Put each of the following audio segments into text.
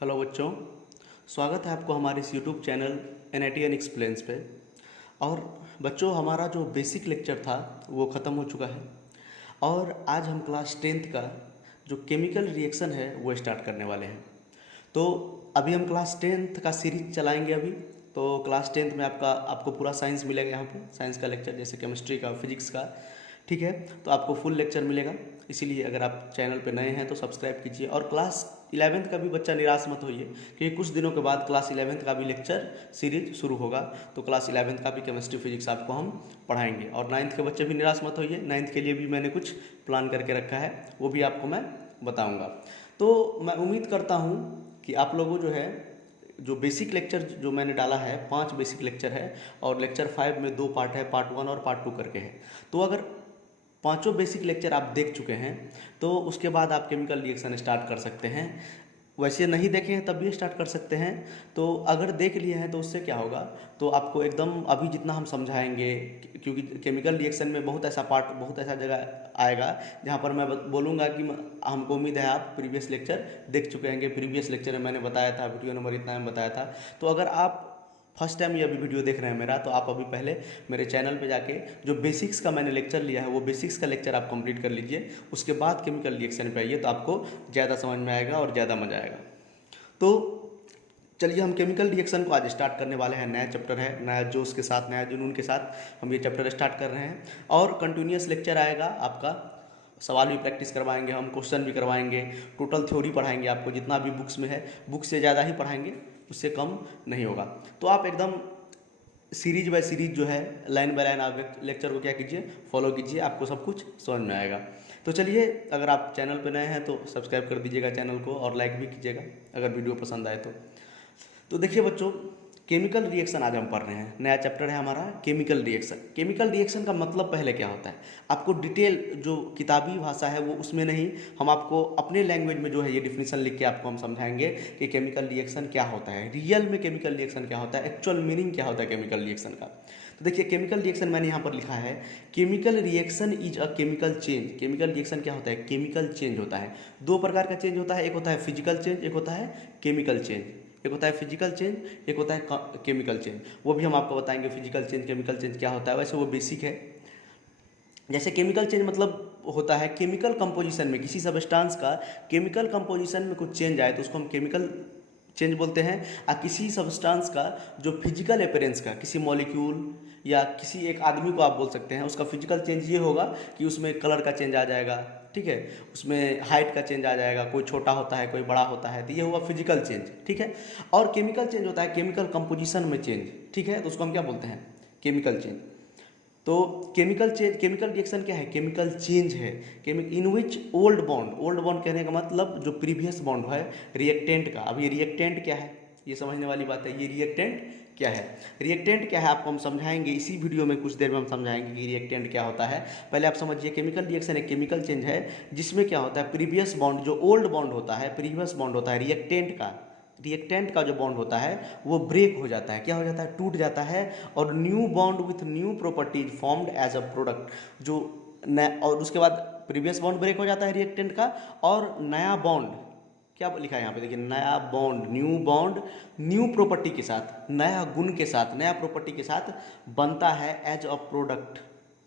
Hello बच्चों, स्वागत है आपको हमारे इस यूट्यूब चैनल NITN एक्सप्लेन्स पे। और बच्चों, हमारा जो बेसिक लेक्चर था वो ख़त्म हो चुका है और आज हम क्लास 10th का जो केमिकल रिएक्शन है वो स्टार्ट करने वाले हैं। तो अभी हम क्लास 10th का सीरीज चलाएंगे अभी। तो क्लास 10th में आपको पूरा साइंस मिलेगा, यहाँ पे साइंस का लेक्चर जैसे केमिस्ट्री का, फिजिक्स का, ठीक है। तो आपको फुल लेक्चर मिलेगा, इसीलिए अगर आप चैनल पे नए हैं तो सब्सक्राइब कीजिए। और क्लास 11th का भी बच्चा निराश मत होइए, क्योंकि कुछ दिनों के बाद क्लास 11th का भी लेक्चर सीरीज शुरू होगा। तो क्लास 11th का भी केमिस्ट्री फिजिक्स आपको हम पढ़ाएंगे। और 9th के बच्चे भी निराश मत होइए, 9th के लिए भी मैंने कुछ प्लान करके रखा है, वो भी आपको मैं बताऊँगा। तो मैं उम्मीद करता हूँ कि आप लोगों जो है, जो बेसिक लेक्चर जो मैंने डाला है, 5 बेसिक लेक्चर है और लेक्चर 5 में 2 पार्ट है, पार्ट 1 और पार्ट 2 करके है। तो अगर पांचों बेसिक लेक्चर आप देख चुके हैं तो उसके बाद आप केमिकल रिएक्शन स्टार्ट कर सकते हैं। वैसे नहीं देखे हैं तब भी स्टार्ट कर सकते हैं। तो अगर देख लिए हैं तो उससे क्या होगा, तो आपको एकदम अभी जितना हम समझाएंगे, क्योंकि केमिकल रिएक्शन में बहुत ऐसा पार्ट, बहुत ऐसा जगह आएगा जहाँ पर मैं बोलूँगा कि हमको उम्मीद है आप प्रीवियस लेक्चर देख चुके हैं। प्रीवियस लेक्चर में मैंने बताया था, वीडियो नंबर इतना में बताया था। तो अगर आप फर्स्ट टाइम ये अभी वीडियो देख रहे हैं मेरा, तो आप अभी पहले मेरे चैनल पे जाके जो बेसिक्स का मैंने लेक्चर लिया है वो बेसिक्स का लेक्चर आप कंप्लीट कर लीजिए। उसके बाद केमिकल रिएक्शन पे आइए, तो आपको ज़्यादा समझ में आएगा और ज़्यादा मज़ा आएगा। तो चलिए, हम केमिकल रिएक्शन को आज स्टार्ट करने वाले हैं। नया चैप्टर है, नया जोश के साथ, नया जुनून के साथ हम ये चैप्टर स्टार्ट कर रहे हैं। और कंटिन्यूस लेक्चर आएगा आपका, सवाल भी प्रैक्टिस करवाएंगे हम, क्वेश्चन भी करवाएंगे, टोटल थ्योरी पढ़ाएंगे आपको जितना भी बुक्स में है। बुक से ज़्यादा ही पढ़ाएंगे, उससे कम नहीं होगा। तो आप एकदम सीरीज बाय सीरीज जो है, लाइन बाय लाइन आप लेक्चर को क्या कीजिए, फॉलो कीजिए, आपको सब कुछ समझ में आएगा। तो चलिए, अगर आप चैनल पर नए हैं तो सब्सक्राइब कर दीजिएगा चैनल को और लाइक भी कीजिएगा अगर वीडियो पसंद आए तो देखिए बच्चों, केमिकल रिएक्शन आज हम पढ़ रहे हैं। नया चैप्टर है हमारा केमिकल रिएक्शन। केमिकल रिएक्शन का मतलब पहले क्या होता है, आपको डिटेल जो किताबी भाषा है वो उसमें नहीं, हम आपको अपने लैंग्वेज में जो है ये डिफिनीशन लिख के आपको हम समझाएंगे कि केमिकल रिएक्शन क्या होता है, रियल में केमिकल रिएक्शन क्या होता है, एक्चुअल मीनिंग क्या होता है केमिकल रिएक्शन का। तो देखिए, केमिकल रिएक्शन मैंने यहाँ पर लिखा है, chemical reaction is a chemical change. Chemical reaction क्या होता है, केमिकल चेंज होता है। 2 प्रकार का चेंज होता है, एक होता है फिजिकल चेंज, एक होता है केमिकल चेंज। एक होता है फिजिकल चेंज, एक होता है केमिकल चेंज। वो भी हम आपको बताएंगे फिजिकल चेंज, केमिकल चेंज क्या होता है। वैसे वो बेसिक है। जैसे केमिकल चेंज मतलब होता है केमिकल कंपोजिशन में, किसी सब्सटेंस का केमिकल कंपोजिशन में कुछ चेंज आए तो उसको हम केमिकल चेंज बोलते हैं। और किसी सब्सटेंस का जो फिजिकल अपीयरेंस का, किसी मॉलिक्यूल या किसी एक आदमी को आप बोल सकते हैं, उसका फिजिकल चेंज ये होगा कि उसमें कलर का चेंज आ जाएगा, ठीक है, उसमें हाइट का चेंज आ जाएगा, कोई छोटा होता है कोई बड़ा होता है, तो ये हुआ फिजिकल चेंज, ठीक है। और केमिकल चेंज होता है केमिकल कंपोजिशन में चेंज, ठीक है, तो उसको हम क्या बोलते हैं, केमिकल चेंज। तो केमिकल चेंज, केमिकल रिएक्शन क्या है, केमिकल चेंज है इन विच ओल्ड बॉन्ड, ओल्ड बॉन्ड कहने का मतलब जो प्रीवियस बॉन्ड है रिएक्टेंट का। अब ये रिएक्टेंट क्या है, ये समझने वाली बात है, ये रिएक्टेंट क्या है। रिएक्टेंट क्या है आपको हम समझाएंगे इसी वीडियो में, कुछ देर में हम समझाएंगे कि रिएक्टेंट क्या होता है। पहले आप समझिए, केमिकल रिएक्शन एक केमिकल चेंज है जिसमें क्या होता है, प्रीवियस बॉन्ड, जो ओल्ड बॉन्ड होता है, प्रीवियस बॉन्ड होता है रिएक्टेंट का जो बॉन्ड होता है वो ब्रेक हो जाता है, क्या हो जाता है, टूट जाता है। और new bond with new properties formed as a product, जो और उसके बाद प्रीवियस बॉन्ड ब्रेक हो जाता है रिएक्टेंट का, और नया बॉन्ड, क्या लिखा है यहाँ पे देखिए, नया bond, new bond new property के साथ, नया गुण के साथ, नया प्रॉपर्टी के साथ बनता है as a product,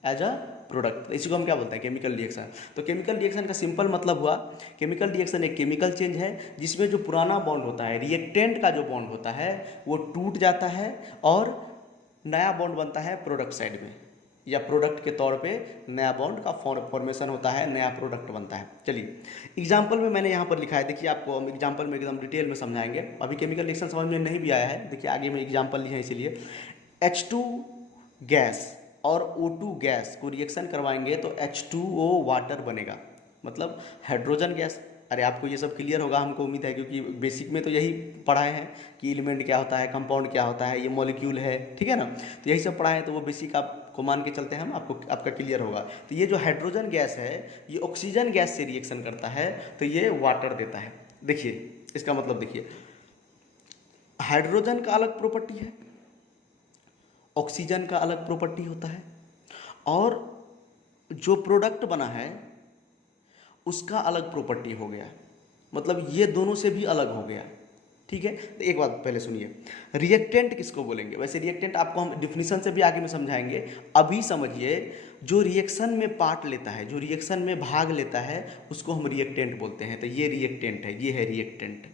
as a product. इसी को हम क्या बोलते हैं, केमिकल रिएक्शन। तो केमिकल रिएक्शन का सिंपल मतलब हुआ, केमिकल रिएक्शन एक केमिकल चेंज है जिसमें जो पुराना बॉन्ड होता है, रिएक्टेंट का जो बॉन्ड होता है वो टूट जाता है और नया बॉन्ड बनता है प्रोडक्ट साइड में, या प्रोडक्ट के तौर पे नया बॉन्ड का फॉर्मेशन होता है, नया प्रोडक्ट बनता है। चलिए, एग्जाम्पल में मैंने यहाँ पर लिखा है, देखिए आपको हम एग्जाम्पल में एकदम डिटेल में समझाएंगे। अभी केमिकल रिएक्शन समझ में नहीं भी आया है, देखिए आगे में एग्जाम्पल लिया है, इसीलिए H2 गैस और O2 गैस को रिएक्शन करवाएंगे तो H2O वाटर बनेगा, मतलब हाइड्रोजन गैस। अरे आपको ये सब क्लियर होगा हमको उम्मीद है, क्योंकि बेसिक में तो यही पढ़ाए हैं कि एलिमेंट क्या होता है, कंपाउंड क्या होता है, ये मॉलिक्यूल है, ठीक है ना। तो यही सब पढ़ाए हैं, तो वो बेसिक आपको मान के चलते हैं हम, आपका क्लियर होगा। तो ये जो हाइड्रोजन गैस है ये ऑक्सीजन गैस से रिएक्शन करता है तो ये वाटर देता है। देखिए इसका मतलब, देखिए हाइड्रोजन का अलग प्रॉपर्टी है, ऑक्सीजन का अलग प्रॉपर्टी होता है, और जो प्रोडक्ट बना है उसका अलग प्रॉपर्टी हो गया, मतलब ये दोनों से भी अलग हो गया। ठीक है, तो एक बात पहले सुनिए, रिएक्टेंट किसको बोलेंगे? वैसे रिएक्टेंट आपको हम डिफिनीशन से भी आगे में समझाएंगे, अभी समझिए जो रिएक्शन में पार्ट लेता है, जो रिएक्शन में भाग लेता है, उसको हम रिएक्टेंट बोलते हैं। तो ये रिएक्टेंट है, ये है रिएक्टेंट,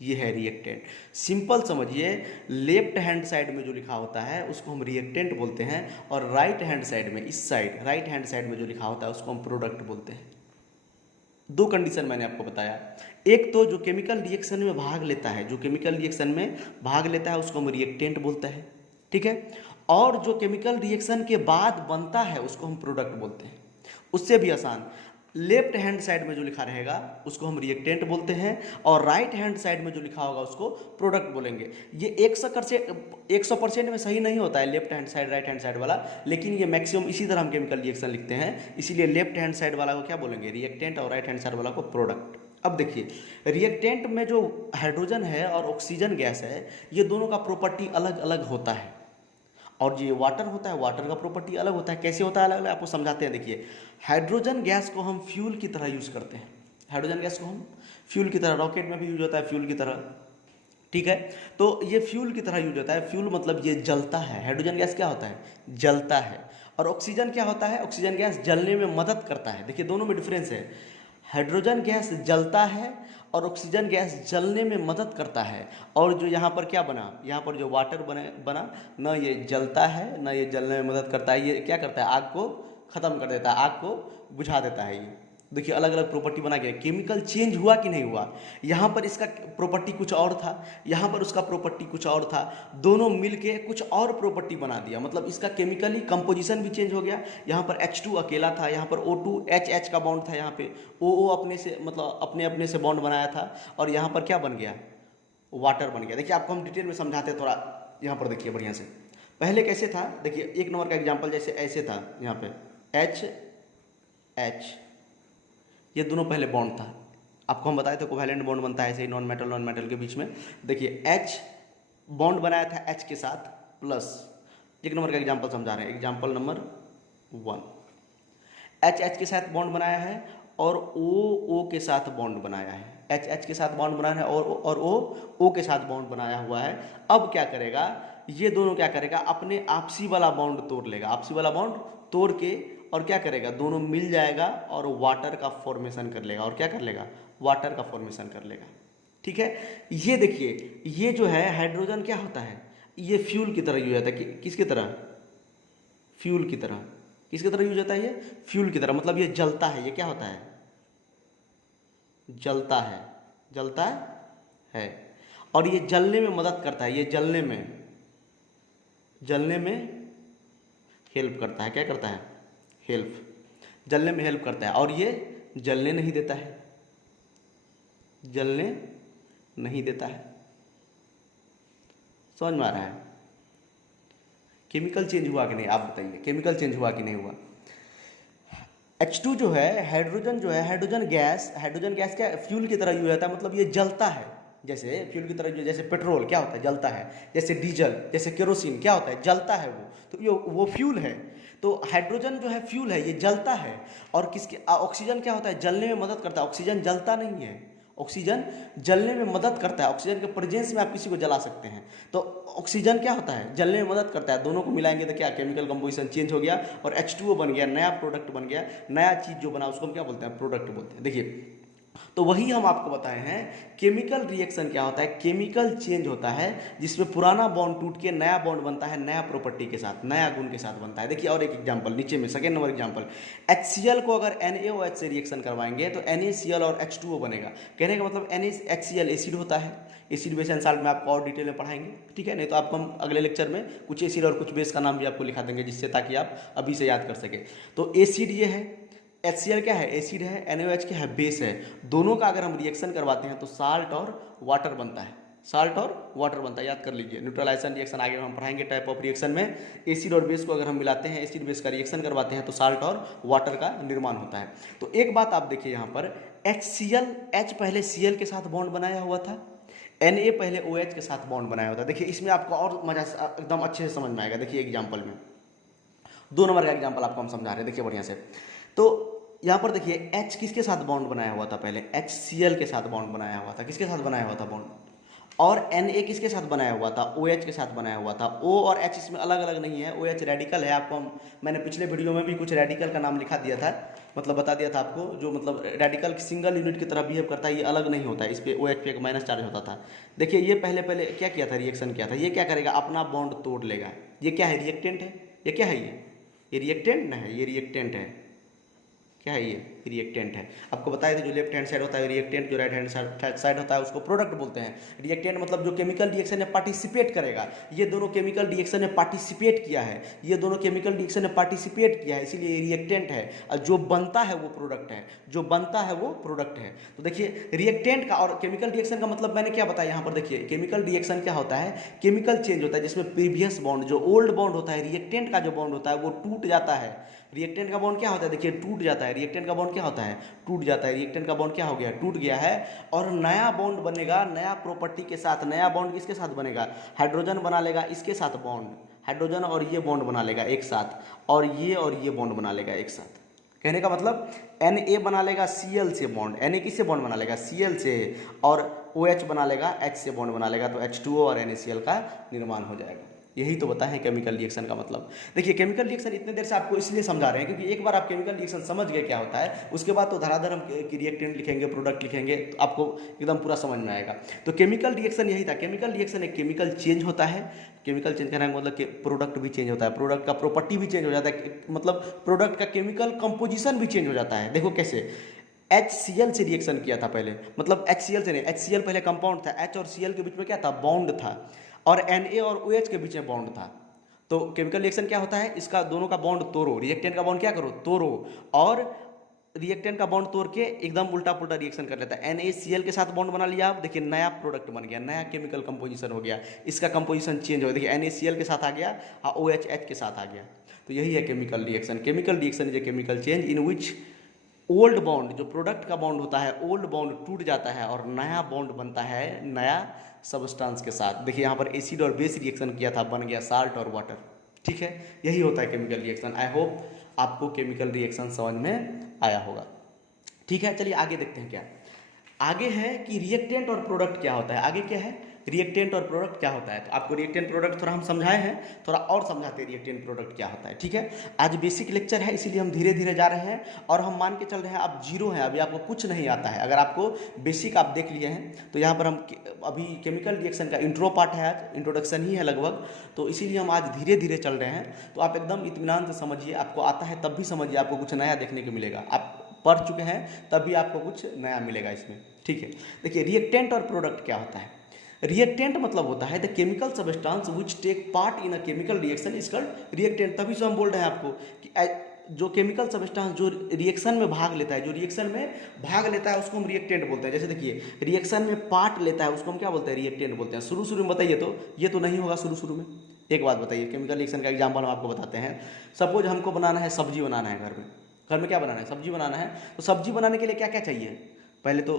ये है रिएक्टेंट। सिंपल समझिए, लेफ्ट हैंड साइड में जो लिखा होता है उसको हम रिएक्टेंट बोलते हैं, और राइट हैंड साइड में, इस साइड राइट हैंड साइड में जो लिखा होता है उसको हम प्रोडक्ट बोलते हैं। दो कंडीशन मैंने आपको बताया, एक तो जो केमिकल रिएक्शन में भाग लेता है, जो केमिकल रिएक्शन में भाग लेता है उसको हम रिएक्टेंट बोलते हैं, ठीक है, और जो केमिकल रिएक्शन के बाद बनता है उसको हम प्रोडक्ट बोलते हैं। उससे भी आसान, लेफ्ट हैंड साइड में जो लिखा रहेगा उसको हम रिएक्टेंट बोलते हैं, और राइट हैंड साइड में जो लिखा होगा उसको प्रोडक्ट बोलेंगे। ये 100% में सही नहीं होता है left hand side right hand side वाला, लेकिन ये मैक्सिमम इसी तरह हम केमिकल रिएक्शन लिखते हैं, इसीलिए लेफ्ट हैंड साइड वाला को क्या बोलेंगे? रिएक्टेंट, और राइट हैंड साइड वाला को प्रोडक्ट। अब देखिए, रिएक्टेंट में जो हाइड्रोजन है और ऑक्सीजन गैस है, ये दोनों का प्रॉपर्टी अलग अलग होता है, और जो ये वाटर होता है, वाटर का प्रॉपर्टी अलग होता है। कैसे होता है अलग अलग, आपको समझाते हैं। देखिए, हाइड्रोजन गैस को हम फ्यूल की तरह यूज़ करते हैं, हाइड्रोजन गैस को हम फ्यूल की तरह, रॉकेट में भी यूज होता है फ्यूल की तरह, ठीक है, तो ये फ्यूल की तरह यूज होता है। फ्यूल मतलब ये जलता है, हाइड्रोजन गैस क्या होता है? जलता है। और ऑक्सीजन क्या होता है? ऑक्सीजन गैस जलने में मदद करता है। देखिए, दोनों में डिफरेंस है, हाइड्रोजन गैस जलता है और ऑक्सीजन गैस जलने में मदद करता है। और जो यहाँ पर क्या बना, यहाँ पर जो वाटर बना, न ये जलता है न ये जलने में मदद करता है, ये क्या करता है? आग को ख़त्म कर देता है, आग को बुझा देता है। ये देखिए, अलग अलग प्रॉपर्टी बना के, केमिकल चेंज हुआ कि नहीं हुआ? यहाँ पर इसका प्रॉपर्टी कुछ और था, यहाँ पर उसका प्रॉपर्टी कुछ और था, दोनों मिलके कुछ और प्रॉपर्टी बना दिया, मतलब इसका केमिकली कंपोजिशन भी चेंज हो गया। यहाँ पर H2 अकेला था, यहाँ पर O2 H का बॉन्ड था, यहाँ पे OO अपने से, मतलब अपने अपने से बॉन्ड बनाया था, और यहाँ पर क्या बन गया? वाटर बन गया। देखिए, आपको हम डिटेल में समझाते हैं थोड़ा, यहाँ पर देखिए बढ़िया से। पहले कैसे था? देखिए, एक नंबर का एग्जाम्पल जैसे ऐसे था, यहाँ पे H, ये दोनों पहले बॉन्ड था, आपको हम बताए थे कोवैलेंट बॉन्ड बनता है ऐसे ही नॉन मेटल के बीच में। देखिए, H बॉन्ड बनाया था H के साथ प्लस, एक नंबर का एग्जांपल समझा रहे हैं, एग्जांपल नंबर 1, H के साथ बॉन्ड बनाया है और O के साथ बॉन्ड बनाया है, H के साथ बॉन्ड बनाया है और O के साथ बॉन्ड बनाया हुआ है। अब क्या करेगा, ये दोनों क्या करेगा? अपने आपसी वाला बॉन्ड तोड़ लेगा, आपसी वाला बॉन्ड तोड़ के, और क्या करेगा? दोनों मिल जाएगा और वाटर का फॉर्मेशन कर लेगा, और क्या कर लेगा? वाटर का फॉर्मेशन कर लेगा, ठीक है। ये देखिए, ये जो है हाइड्रोजन क्या होता है? ये फ्यूल की तरह यूज होता है, किसकी तरह? फ्यूल की तरह। किसकी तरह यूज होता है? ये फ्यूल की तरह, मतलब ये जलता है, ये क्या होता है? जलता है, जलता है, और ये जलने में मदद करता है, ये जलने में हेल्प करता है। क्या करता है? हेल्प, जलने में हेल्प करता है, और ये जलने नहीं देता है, जलने नहीं देता है। समझ में आ रहा है? केमिकल चेंज हुआ कि नहीं, आप बताइए, केमिकल चेंज हुआ कि नहीं हुआ? H2 जो है, हाइड्रोजन जो है, हाइड्रोजन गैस क्या फ्यूल की तरह यूज होता है, मतलब ये जलता है, जैसे फ्यूल की तरह, जैसे पेट्रोल क्या होता है? जलता है। जैसे डीजल, जैसे केरोसिन क्या होता है? जलता है वो, तो ये वो फ्यूल है। तो हाइड्रोजन जो है फ्यूल है, ये जलता है, और किसके ऑक्सीजन क्या होता है? जलने में मदद करता है। ऑक्सीजन जलता नहीं है, ऑक्सीजन जलने में मदद करता है, ऑक्सीजन के प्रेजेंस में आप किसी को जला सकते हैं। तो ऑक्सीजन क्या होता है? जलने में मदद करता है। दोनों को मिलाएंगे तो क्या? केमिकल कंपोजिशन चेंज हो गया और H2O बन गया, नया प्रोडक्ट बन गया, नया चीज़ जो बना उसको हम क्या बोलते हैं? प्रोडक्ट बोलते हैं। देखिए, तो वही हम आपको बताए हैं, केमिकल रिएक्शन क्या होता है? केमिकल चेंज होता है जिसमें पुराना बॉन्ड टूट के नया बॉन्ड बनता है, नया प्रॉपर्टी के साथ, नया गुण के साथ बनता है। देखिए, और एक एग्जांपल नीचे में, सेकेंड नंबर एग्जांपल, HCl को अगर NaOH से रिएक्शन करवाएंगे तो NaCl और H2O बनेगा। कहने का मतलब NaHCl एसिड होता है, एसिड बेस एंड साल्ट में आपको और डिटेल में पढ़ाएंगे, ठीक है। नहीं तो आपको हम अगले लेक्चर में कुछ एसिड और कुछ बेस का नाम भी आपको लिखा देंगे, जिससे ताकि आप अभी से याद कर सके। तो एसिड ये है, HCl क्या है? एसिड है, NaOH क्या है? बेस है। दोनों का अगर हम रिएक्शन करवाते हैं तो साल्ट और वाटर बनता है, साल्ट और वाटर बनता है, याद कर लीजिए। न्यूट्रलाइजेशन रिएक्शन आगे हम पढ़ाएंगे, टाइप ऑफ रिएक्शन में एसिड और बेस को अगर हम मिलाते हैं, एसिड बेस का रिएक्शन करवाते हैं तो साल्ट और वाटर का निर्माण होता है। तो एक बात आप देखिए, यहाँ पर HCl, H पहले Cl के साथ बॉन्ड बनाया हुआ था, Na पहले OH के साथ बॉन्ड बनाया होता है। देखिए, इसमें आपको और मजा एकदम अच्छे से समझ में आएगा। देखिए एग्जाम्पल में, 2 नंबर का एग्जाम्पल आपको हम समझा रहे हैं, देखिए बढ़िया से। तो यहाँ पर देखिए, H किसके साथ बॉन्ड बनाया हुआ था? पहले HCl के साथ बॉन्ड बनाया हुआ था। किसके साथ बनाया हुआ था बॉन्ड? और Na किसके साथ बनाया हुआ था, OH के साथ बनाया हुआ था। O और H इसमें अलग अलग नहीं है, OH रेडिकल है। आपको मैंने पिछले वीडियो में भी कुछ रेडिकल का नाम लिखा दिया था, मतलब बता दिया था आपको, जो मतलब रेडिकल सिंगल यूनिट की तरह बिहेव करता है, ये अलग नहीं होता है, इस पर OH पे एक माइनस चार्ज होता था। देखिए ये पहले क्या किया था, रिएक्शन किया था, ये क्या करेगा, अपना बॉन्ड तोड़ लेगा। ये क्या है, रिएक्टेंट है। ये क्या है, ये रिएक्टेंट ना है, ये रिएक्टेंट है। क्या है, ये रिएक्टेंट है। आपको बताया था जो लेफ्ट हैंड साइड होता है रिएक्टेंट, जो राइट हैंड साइड होता है उसको प्रोडक्ट बोलते हैं। रिएक्टेंट मतलब जो केमिकल रिएक्शन में पार्टिसिपेट करेगा। ये दोनों केमिकल रिएक्शन में पार्टिसिपेट किया है, ये दोनों केमिकल रिएक्शन में पार्टिसिपेट किया है, इसीलिए ये रिएक्टेंट है। और जो बनता है वो प्रोडक्ट है, जो बनता है वो प्रोडक्ट है। तो देखिए रिएक्टेंट का और केमिकल रिएक्शन का मतलब मैंने क्या बताया यहाँ पर, देखिए केमिकल रिएक्शन क्या होता है, केमिकल चेंज होता है जिसमें प्रीवियस बॉन्ड, जो ओल्ड बॉन्ड होता है, रिएक्टेंट का जो बॉन्ड होता है वो टूट जाता है। रिएक्टेंट का बॉन्ड क्या होता है, देखिए टूट जाता है। रिएक्टेंट का बॉन्ड क्या होता है, टूट जाता है। रिएक्टेंट का बॉन्ड क्या हो गया, टूट गया है, और नया बॉन्ड बनेगा नया प्रॉपर्टी के साथ। नया बॉन्ड किसके साथ बनेगा, हाइड्रोजन बना लेगा इसके साथ बॉन्ड, हाइड्रोजन और ये बॉन्ड बना लेगा एक साथ, और ये बॉन्ड बना लेगा एक साथ। कहने का मतलब Na बना लेगा Cl से बॉन्ड, Na किससे बॉन्ड बना लेगा, Cl से, और OH बना लेगा H से बॉन्ड बना लेगा, तो H2O और NaCl का निर्माण हो जाएगा। यही तो बताएं है केमिकल रिएक्शन का मतलब। देखिए केमिकल रिएक्शन इतने देर से आपको इसलिए समझा रहे हैं क्योंकि एक बार आप केमिकल रिएक्शन समझ गए क्या होता है, उसके बाद तो धराधर हम रिएक्टेंट लिखेंगे, प्रोडक्ट लिखेंगे, तो आपको एकदम पूरा समझ में आएगा। तो केमिकल रिएक्शन यही था। केमिकल रिएक्शन एक केमिकल चेंज होता है। केमिकल चेंज करने का मतलब कि प्रोडक्ट भी चेंज होता है, प्रोडक्ट का प्रॉपर्टी भी चेंज हो जाता है, मतलब प्रोडक्ट का केमिकल कंपोजिशन भी चेंज हो जाता है। देखो कैसे, HCl से रिएक्शन किया था पहले, मतलब HCl से नहीं, HCl पहले कंपाउंड था, H और Cl के बीच में क्या था, बॉन्ड था, और Na और OH के बीच में बॉन्ड था। तो केमिकल रिएक्शन क्या होता है, इसका दोनों का बॉन्ड तोड़ो, रिएक्टेंट का बॉन्ड क्या करो, तोड़ो, और रिएक्टेंट का बॉन्ड तोड़ के एकदम उल्टा पुल्टा रिएक्शन कर लेता है। NaCl के साथ बॉन्ड बना लिया, आप देखिए नया प्रोडक्ट बन गया, नया केमिकल कंपोजिशन हो गया, इसका कंपोजिशन चेंज हो गया। देखिए NaCl के साथ आ गया, OH के साथ आ गया। तो यही है chemical reaction. Chemical reaction is a chemical change in which old bond, जो प्रोडक्ट का बॉन्ड होता है, ओल्ड बॉन्ड टूट जाता है और नया बॉन्ड बनता है नया सबस्टेंस के साथ। देखिए यहाँ पर एसिड और बेस रिएक्शन किया था, बन गया साल्ट और वाटर। ठीक है, यही होता है केमिकल रिएक्शन। आई होप आपको केमिकल रिएक्शन समझ में आया होगा। ठीक है, चलिए आगे देखते हैं क्या आगे है कि रिएक्टेंट और प्रोडक्ट क्या होता है। आगे क्या है, रिएक्टेंट और प्रोडक्ट क्या होता है। तो आपको रिएक्टेंट प्रोडक्ट थोड़ा हम समझाए हैं, थोड़ा और समझाते हैं रिएक्टेंट प्रोडक्ट क्या होता है। ठीक है, आज बेसिक लेक्चर है इसीलिए हम धीरे धीरे जा रहे हैं, और हम मान के चल रहे हैं आप जीरो हैं, अभी आपको कुछ नहीं आता है। अगर आपको बेसिक आप देख लिए हैं तो यहाँ पर हम अभी केमिकल रिएक्शन का इंट्रो पार्ट है, आज इंट्रोडक्शन ही है लगभग, तो इसीलिए हम आज धीरे धीरे चल रहे हैं। तो आप एकदम इत्मीनान से समझिए, आपको आता है तब भी समझिए, आपको कुछ नया देखने को मिलेगा। आप पढ़ चुके हैं तब भी आपको कुछ नया मिलेगा इसमें। ठीक है, देखिए रिएक्टेंट और प्रोडक्ट क्या होता है। रिएक्टेंट मतलब होता है the chemical substance which take part in a chemical reaction is called reactant. तभी से हम बोल रहे हैं आपको कि जो केमिकल सबस्टेंस जो रिएक्शन में भाग लेता है, जो रिएक्शन में भाग लेता है उसको हम रिएक्टेंट बोलते हैं। जैसे देखिए रिएक्शन में पार्ट लेता है उसको हम क्या बोलते हैं, रिएक्टेंट बोलते हैं। शुरू में बताइए, तो ये तो नहीं होगा शुरू में। एक बात बताइए, केमिकल रिएक्शन का एग्जाम्पल हम आपको बताते हैं। सपोज हमको बनाना है, सब्जी बनाना है, घर में क्या बनाना है, सब्जी बनाना है। तो सब्जी बनाने के लिए क्या क्या चाहिए, पहले तो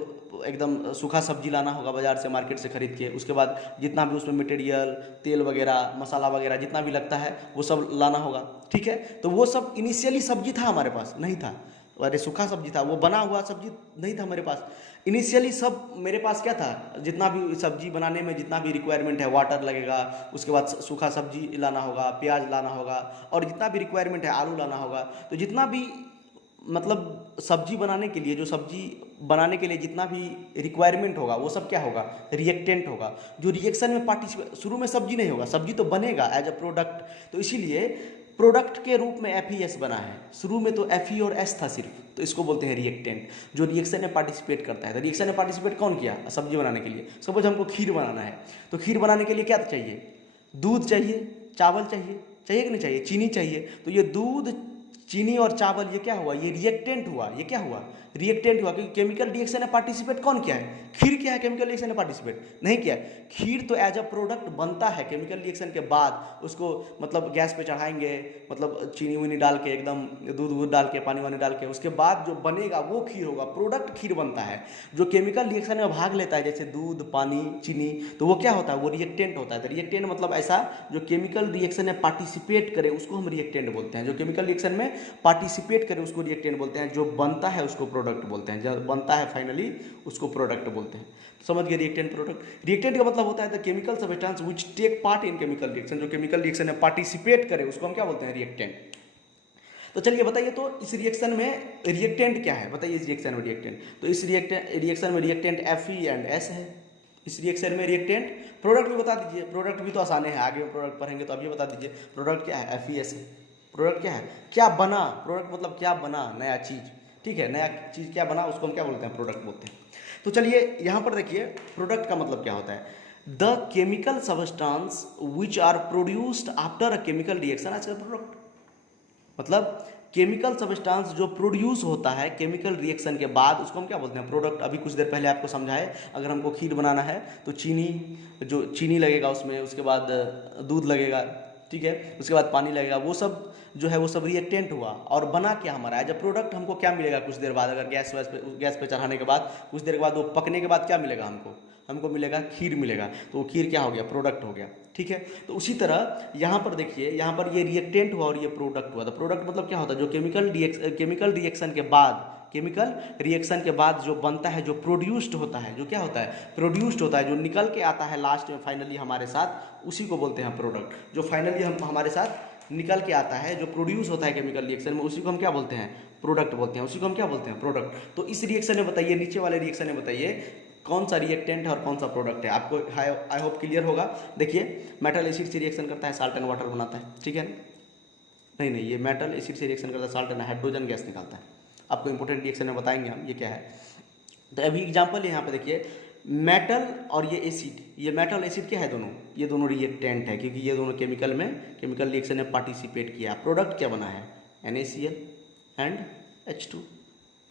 एकदम सूखा सब्जी लाना होगा बाज़ार से, मार्केट से खरीद के। उसके बाद जितना भी उसमें मटेरियल, तेल वगैरह, मसाला वगैरह जितना भी लगता है वो सब लाना होगा। ठीक है, तो वो सब इनिशियली सब्जी था हमारे पास, नहीं था, अरे सूखा सब्जी था, वो बना हुआ सब्जी नहीं था मेरे पास। इनिशियली सब मेरे पास क्या था, जितना भी सब्जी बनाने में जितना भी रिक्वायरमेंट है, वाटर लगेगा, उसके बाद सूखा सब्जी लाना होगा, प्याज लाना होगा, और जितना भी रिक्वायरमेंट है आलू लाना होगा। तो जितना भी मतलब सब्जी बनाने के लिए, जो सब्जी बनाने के लिए जितना भी रिक्वायरमेंट होगा वो सब क्या होगा, रिएक्टेंट होगा, जो रिएक्शन में पार्टिसिपेट। शुरू में सब्जी नहीं होगा, सब्जी तो बनेगा एज अ प्रोडक्ट, तो इसीलिए प्रोडक्ट के रूप में FeS बना है। शुरू में तो Fe और S था सिर्फ, तो इसको बोलते हैं रिएक्टेंट, जो रिएक्शन में पार्टिसिपेट करता है। तो रिएक्शन में पार्टिसिपेट कौन किया, सब्जी बनाने के लिए। सपोज हमको खीर बनाना है, तो खीर बनाने के लिए क्या चाहिए, दूध चाहिए, चावल चाहिए, चाहिए कि नहीं चाहिए, चीनी चाहिए। तो ये दूध, चीनी और चावल ये क्या हुआ, ये रिएक्टेंट हुआ। ये क्या हुआ, रिएक्टेंट हुआ, क्योंकि केमिकल रिएक्शन में पार्टिसिपेट कौन किया है, खीर किया है। केमिकल रिएक्शन में पार्टिसिपेट नहीं किया, खीर तो एज अ प्रोडक्ट बनता है केमिकल रिएक्शन के बाद। उसको मतलब गैस पे चढ़ाएंगे, मतलब चीनी वीनी डाल के, एकदम दूध डाल के, पानी वानी डाल के, उसके बाद जो बनेगा वो खीर होगा, प्रोडक्ट खीर बनता है। जो केमिकल रिएक्शन में भाग लेता है, जैसे दूध, पानी, चीनी, तो वो क्या होता है, वो रिएक्टेंट होता है। तो रिएक्टेंट मतलब ऐसा जो केमिकल रिएक्शन में पार्टिसिपेट करे उसको हम रिएक्टेंट बोलते हैं। जो केमिकल रिएक्शन में पार्टिसिपेट करे उसको रिएक्टेंट बोलते हैं, जो बनता है उसको प्रोडक्ट बोलते हैं, जब बनता है फाइनली उसको प्रोडक्ट बोलते हैं। समझ गए रिएक्टेंट प्रोडक्ट। रिएक्टेंट का मतलब होता है the chemical substance which take part in chemical reaction, जो केमिकल रिएक्शन में पार्टिसिपेट करे उसको हम क्या बोलते हैं, रिएक्टेंट। तो चलिए बताइए, तो इस रिएक्शन में रिएक्टेंट क्या है, बताइए इस रिएक्शन में रिएक्टेंट। तो इस रिएक्शन में रिएक्टेंट Fe&S है। इस रिएक्शन में रिएक्टेंट, प्रोडक्ट भी बता दीजिए, प्रोडक्ट भी तो आसान है, आगे प्रोडक्ट पढ़ेंगे तो अब ये बता दीजिए प्रोडक्ट क्या है, FeS है। प्रोडक्ट क्या है, क्या बना, प्रोडक्ट मतलब क्या बना, नया चीज़, ठीक है, नया चीज़ क्या बना उसको हम क्या बोलते हैं, प्रोडक्ट बोलते हैं। तो चलिए यहाँ पर देखिए प्रोडक्ट का मतलब क्या होता है, the chemical substance which are produced after a chemical reaction as a product. मतलब केमिकल सब्सटेंस जो प्रोड्यूस होता है केमिकल रिएक्शन के बाद उसको हम क्या बोलते हैं, प्रोडक्ट। अभी कुछ देर पहले आपको समझाए, अगर हमको खीर बनाना है तो चीनी लगेगा उसमें, उसके बाद दूध लगेगा, ठीक है, उसके बाद पानी लगेगा, वो सब जो है वो सब रिएक्टेंट हुआ, और बना क्या हमारा है, जब प्रोडक्ट हमको क्या मिलेगा कुछ देर बाद, अगर गैस पे चढ़ाने के बाद कुछ देर के बाद वो पकने के बाद क्या मिलेगा हमको मिलेगा खीर मिलेगा, तो वो खीर क्या हो गया, प्रोडक्ट हो गया, ठीक है। तो उसी तरह यहाँ पर देखिए, यहाँ पर ये रिएक्टेंट हुआ और ये प्रोडक्ट हुआ। तो प्रोडक्ट मतलब क्या होता है, जो केमिकल रिएक्शन के बाद जो बनता है, जो प्रोड्यूस्ड होता है, जो क्या होता है, प्रोड्यूस्ड होता है, जो निकल के आता है लास्ट में फाइनली हमारे साथ, उसी को बोलते हैं प्रोडक्ट। जो फाइनली हमारे साथ निकल के आता है, जो प्रोड्यूस होता है केमिकल रिएक्शन में, उसी को हम क्या बोलते हैं, प्रोडक्ट बोलते हैं, उसी को हम क्या बोलते हैं, प्रोडक्ट। तो इस रिएक्शन में बताइए, नीचे वाले रिएक्शन में बताइए कौन सा रिएक्टेंट है और कौन सा प्रोडक्ट है, आपको आई होप क्लियर होगा। देखिए मेटल एसिड से रिएक्शन करता है, साल्ट एंड वाटर बनाता है, ठीक है। नहीं, ये मेटल एसिड से रिएक्शन करता है, साल्ट एंड हाइड्रोजन गैस निकालता है। आपको इंपॉर्टेंट रिएक्शन में बताएंगे हम ये क्या है। तो अभी एग्जाम्पल यहाँ पे देखिए, मेटल और ये एसिड, ये मेटल एसिड क्या है, ये दोनों रिएक्टेंट है, क्योंकि ये दोनों केमिकल रिएक्शन में पार्टिसिपेट किया। प्रोडक्ट क्या बना है, NaCl and H2,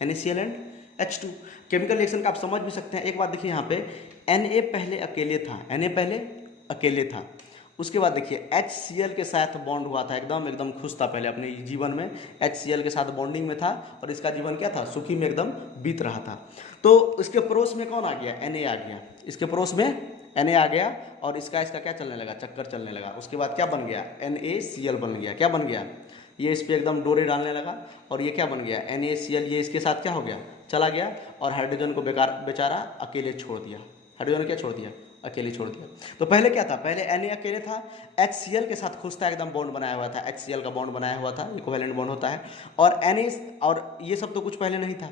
NaCl and H2। Chemical reaction का आप समझ भी सकते हैं। एक बात देखिए यहाँ पे, Na पहले अकेले था, उसके बाद देखिए HCl के साथ बॉन्ड हुआ था, एकदम खुश था पहले अपने जीवन में, HCl के साथ बॉन्डिंग में था और इसका जीवन क्या था, सुखी में एकदम बीत रहा था। तो इसके पड़ोस में कौन आ गया, Na आ गया, इसके पड़ोस में Na आ गया और इसका क्या चलने लगा, चक्कर चलने लगा। उसके बाद क्या बन गया, NaCl बन गया। क्या बन गया, ये इस पर एकदम डोरे डालने लगा और ये क्या बन गया, NaCl, ये इसके साथ क्या हो गया, चला गया और हाइड्रोजन को बेचारा अकेले छोड़ दिया। हाइड्रोजन क्या छोड़ दिया, अकेले छोड़ दिया। तो पहले क्या था, पहले Na अकेले था, HCl के साथ खुश था, एकदम बॉन्ड बनाया हुआ था, HCl का बॉन्ड बनाया हुआ था, इक्विवेलेंट बॉन्ड होता है। और और ये सब तो कुछ पहले नहीं था,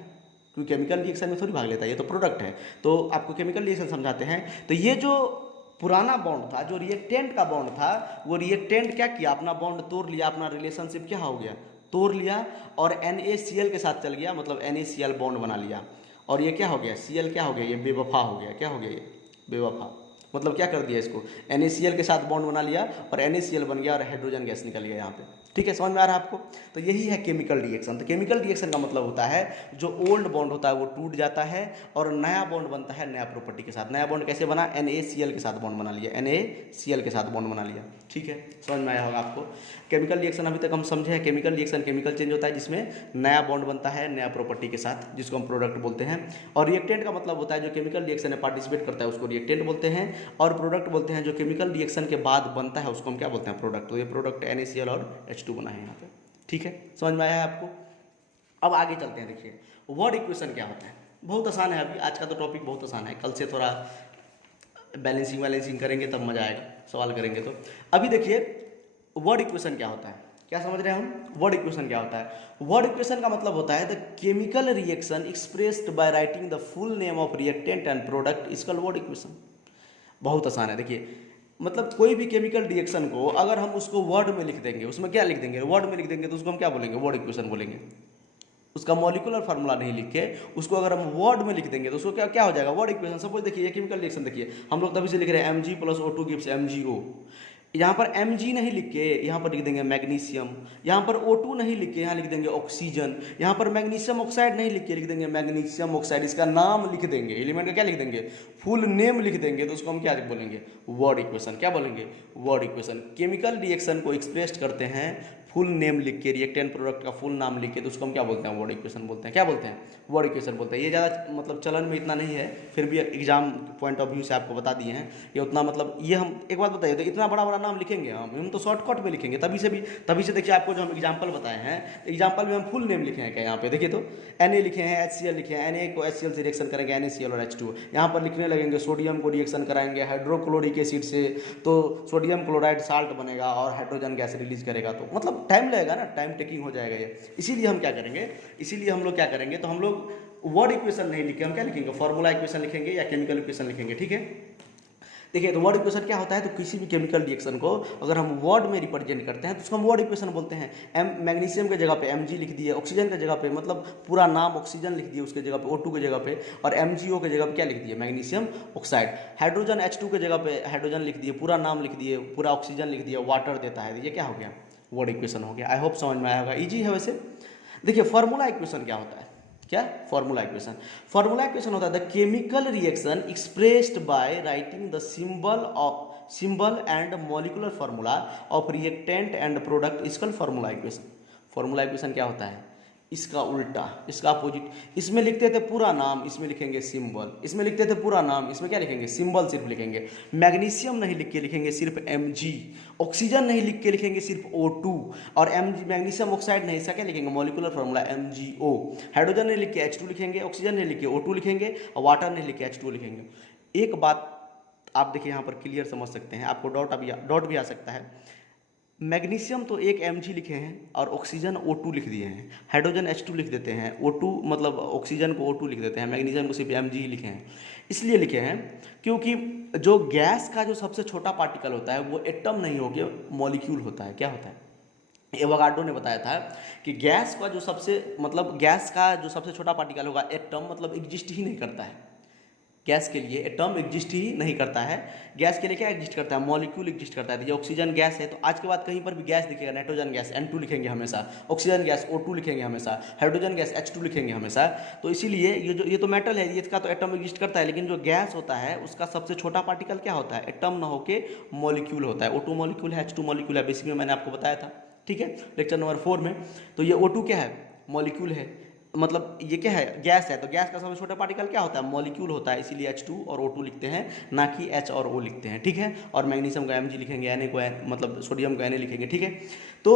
क्योंकि केमिकल रिएक्शन में थोड़ी भाग लेता है, ये तो प्रोडक्ट है। तो आपको केमिकल रिएक्शन समझाते हैं। तो ये जो पुराना बॉन्ड था, जो रिएक्टेंट का बॉन्ड था, वो रिएक्टेंट क्या किया, अपना बॉन्ड तोड़ लिया, अपना रिलेशनशिप क्या हो गया, तोड़ लिया और NaCl के साथ चल गया, मतलब NaCl बॉन्ड बना लिया। और ये क्या हो गया, Cl क्या हो गया, ये बेवफा हो गया। क्या हो गया, ये बेवफा, मतलब क्या कर दिया इसको, NaCl के साथ बॉन्ड बना लिया और NaCl बन गया और हाइड्रोजन गैस निकल गया यहाँ पे। ठीक है, समझ में आ रहा है आपको। तो यही है केमिकल रिएक्शन। तो केमिकल रिएक्शन का मतलब होता है जो ओल्ड बॉन्ड होता है वो टूट जाता है और नया बॉन्ड बनता है नया प्रॉपर्टी के साथ। नया बॉन्ड कैसे बना, NaCl के साथ बॉन्ड बना लिया, NaCl के साथ बॉन्ड बना लिया। ठीक है, समझ में आया होगा आपको। केमिकल रिएक्शन अभी तक हम समझे हैं। केमिकल रिएक्शन, केमिकल चेंज होता है जिसमें नया बॉन्ड बनता है नया प्रॉपर्टी के साथ, जिसको हम प्रोडक्ट बोलते हैं। और रिएक्टेंट का मतलब होता है जो केमिकल रिएक्शन में पार्टिसिपेट करता है उसको रिएक्टेंट बोलते हैं। और प्रोडक्ट बोलते हैं जो केमिकल रिएक्शन के बाद बनता है उसको हम क्या बोलते हैं, प्रोडक्ट। तो ये प्रोडक्ट NaCl और H2 बना है यहाँ पे। ठीक है, समझ में आया है आपको। अब आगे चलते हैं। देखिए वर्ड इक्वेशन क्या होता है, बहुत आसान है। अभी आज का तो टॉपिक बहुत आसान है, कल से थोड़ा बैलेंसिंग करेंगे तब मजा आएगा, सवाल करेंगे तो। अभी देखिए वर्ड इक्वेशन क्या होता है, क्या समझ रहे हैं हम। वर्ड इक्वेशन क्या होता है, वर्ड इक्वेशन का मतलब होता है the chemical reaction expressed by writing the full name of reactant and product is called word equation. बहुत आसान है। देखिए मतलब कोई भी केमिकल रिएक्शन को अगर हम उसको वर्ड में लिख देंगे, उसमें क्या लिख देंगे, वर्ड में लिख देंगे, तो उसको हम क्या बोलेंगे, वर्ड इक्वेशन बोलेंगे। उसका मॉलिक्यूलर फार्मूला नहीं लिख के उसको अगर हम वर्ड में लिख देंगे तो उसको क्या हो जाएगा, वर्ड इक्वेशन। सपोज देखिए ये केमिकल रिएक्शन देखिए, हम लोग तभी से लिख रहे हैं Mg + O2 गिव्स MgO। यहाँ पर Mg नहीं लिख के यहाँ पर लिख देंगे मैग्नीशियम। यहाँ पर O2 नहीं लिख के यहाँ लिख देंगे ऑक्सीजन। यहाँ पर मैग्नीशियम ऑक्साइड नहीं लिख के लिख देंगे मैग्नीशियम ऑक्साइड। इसका नाम लिख देंगे, एलिमेंट का क्या लिख देंगे, फुल नेम लिख देंगे, तो उसको हम क्या बोलेंगे, वर्ड इक्वेशन। क्या बोलेंगे, वर्ड इक्वेशन। केमिकल रिएक्शन को एक्सप्रेस करते हैं फुल नेम लिख के, रिएक्टेंट प्रोडक्ट का फुल नाम लिख के, तो उसको हम क्या बोलते हैं, वर्ड इक्वेशन बोलते हैं। क्या बोलते हैं, वर्ड इक्वेशन बोलते हैं। ये ज़्यादा मतलब चलन में इतना नहीं है, फिर भी एग्जाम पॉइंट ऑफ व्यू से आपको बता दिए हैं। ये उतना मतलब ये हम एक बात बताइए, तो इतना बड़ा बड़ा नाम लिखेंगे हम तो शॉर्टकट में लिखेंगे। तभी से देखिए आपको जो हम एग्जाम्पल बताए हैं, एग्जाम्पल में हम फुल नेम लिखे हैं क्या यहाँ पे देखिए, तो Na लिखे हैं, HCl लिखे हैं, Na को HCl से रिएक्शन करेंगे NaCl और H2। यहाँ पर लिखने लगेंगे सोडियम को रिएक्शन कराएंगे हाइड्रोक्लोरिक एसिड से, तो सोडियम क्लोराइड साल्ट बनेगा और हाइड्रोजन गैस रिलीज करेगा, तो मतलब टाइम लगेगा ना, टाइम टेकिंग हो जाएगा ये। इसीलिए हम क्या करेंगे, इसीलिए हम लोग क्या करेंगे, तो हम लोग वर्ड इक्वेशन नहीं लिखेंगे, हम क्या लिखेंगे, फॉर्मूला इक्वेशन लिखेंगे या केमिकल इक्वेशन लिखेंगे। ठीक है, देखिए तो वर्ड इक्वेशन क्या होता है, तो किसी भी केमिकल रिएक्शन को अगर हम वर्ड में रिप्रेजेंट करते हैं तो उसको हम वर्ड इक्वेशन बोलते हैं। मैग्नीशियम के जगह पे Mg लिख दिए, ऑक्सीजन के जगह पे मतलब पूरा नाम ऑक्सीजन लिख दिए उसके जगह पे, O2 के जगह पे, और MgO के जगह पे क्या लिख दिए, मैग्नीशियम ऑक्साइड। हाइड्रोजन H2 के जगह पे हाइड्रोजन लिख दिए, पूरा नाम लिख दिए, पूरा ऑक्सीजन लिख दिया, वाटर देता है, ये क्या हो गया, वर्ड इक्वेशन हो गया। आई होप समझ में आया होगा, ईजी है वैसे। देखिए फॉर्मूला इक्वेशन क्या होता है, क्या फॉर्मूला इक्वेशन, फॉर्मूला इक्वेशन होता है the chemical reaction expressed by writing the symbol and molecular formula of reactant and product is called formula equation. Formula equation क्या होता है, इसका उल्टा, इसका अपोजिट। इसमें लिखते थे पूरा नाम, इसमें लिखेंगे सिंबल, इसमें लिखते थे पूरा नाम, इसमें क्या लिखेंगे, सिंबल सिर्फ लिखेंगे। मैग्नीशियम नहीं लिख के लिखेंगे सिर्फ Mg, ऑक्सीजन नहीं लिख के लिखेंगे सिर्फ O2, और मैग्नीशियम ऑक्साइड नहीं, इसका क्या लिखेंगे, मॉलिक्यूलर फार्मूला MgO। हाइड्रोजन नहीं लिख के H2 लिखेंगे, ऑक्सीजन नहीं लिख के O2 लिखेंगे, और वाटर नहीं लिख के H2 लिखेंगे। एक बात आप देखिए यहाँ पर क्लियर समझ सकते हैं, आपको डॉट भी आ सकता है। मैग्नीशियम तो एक Mg लिखे हैं और ऑक्सीजन O2 लिख दिए हैं, हाइड्रोजन H2 लिख देते हैं, O2 मतलब ऑक्सीजन को O2 लिख देते हैं, मैग्नीशियम को सिर्फ Mg ही लिखे हैं। इसलिए लिखे हैं क्योंकि जो गैस का जो सबसे छोटा पार्टिकल होता है वो एटम नहीं होकर मॉलिक्यूल होता है। क्या होता है, एवोगाड्रो ने बताया था कि गैस का जो सबसे छोटा पार्टिकल होगा एटम, मतलब एग्जिस्ट ही नहीं करता है। गैस के लिए एटम एग्जिस्ट ही नहीं करता है, गैस के लिए क्या एग्जिस्ट करता है, मॉलिक्यूल एग्जिस्ट करता है। ये ऑक्सीजन गैस है, तो आज के बाद कहीं पर भी गैस दिखेगा, नाइट्रोजन गैस N2 लिखेंगे हमेशा, ऑक्सीजन गैस O2 लिखेंगे हमेशा, हाइड्रोजन गैस H2 लिखेंगे हमेशा। तो इसीलिए ये तो मेटल है, इसका तो एटम एग्जिस्ट करता है, लेकिन जो गैस होता है उसका सबसे छोटा पार्टिकल क्या होता है, एटम ना होके मॉलिक्यूल होता है। O2 मॉलिक्यूल है, H2 मॉलिक्यूल है, बेसिक में मैंने आपको बताया था, ठीक है, लेक्चर नंबर 4 में। तो ये O2 क्या है, मॉलिक्यूल है, मतलब ये क्या है, गैस है, तो गैस का सबसे छोटा पार्टिकल क्या होता है, मॉलिक्यूल होता है, इसीलिए H2 और O2 लिखते हैं, ना कि H और O लिखते हैं। ठीक है, और मैग्नीशियम को Mg लिखेंगे, Na को मतलब सोडियम को Na लिखेंगे। ठीक है, तो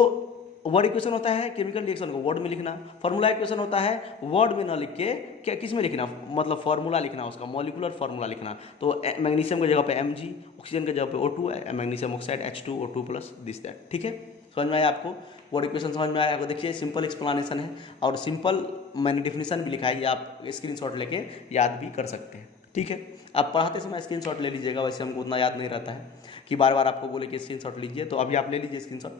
वर्ड इक्वेशन होता है केमिकल रिएक्शन को वर्ड में लिखना, फार्मूला इक्वेशन होता है वर्ड में ना लिख के क्या किस में लिखना, मतलब फार्मूला लिखना, उसका मॉलिक्यूलर फार्मूला लिखना। तो मैग्नीशियम की जगह पे Mg, ऑक्सीजन की जगह पे O2 है, magnesium oxide H2O2 plus this that. ठीक है, समझ में आया आपको, वर्ड इक्वेशन समझ में आया आपको। देखिए सिंपल एक्सप्लेनेशन है और सिंपल मैंने डेफिनेशन भी लिखा है, ये आप स्क्रीनशॉट लेके याद भी कर सकते हैं। ठीक है, आप पढ़ाते समय स्क्रीनशॉट ले लीजिएगा, वैसे हमको उतना याद नहीं रहता है कि बार बार आपको बोले कि स्क्रीनशॉट लीजिए, तो अभी आप ले लीजिए स्क्रीनशॉट।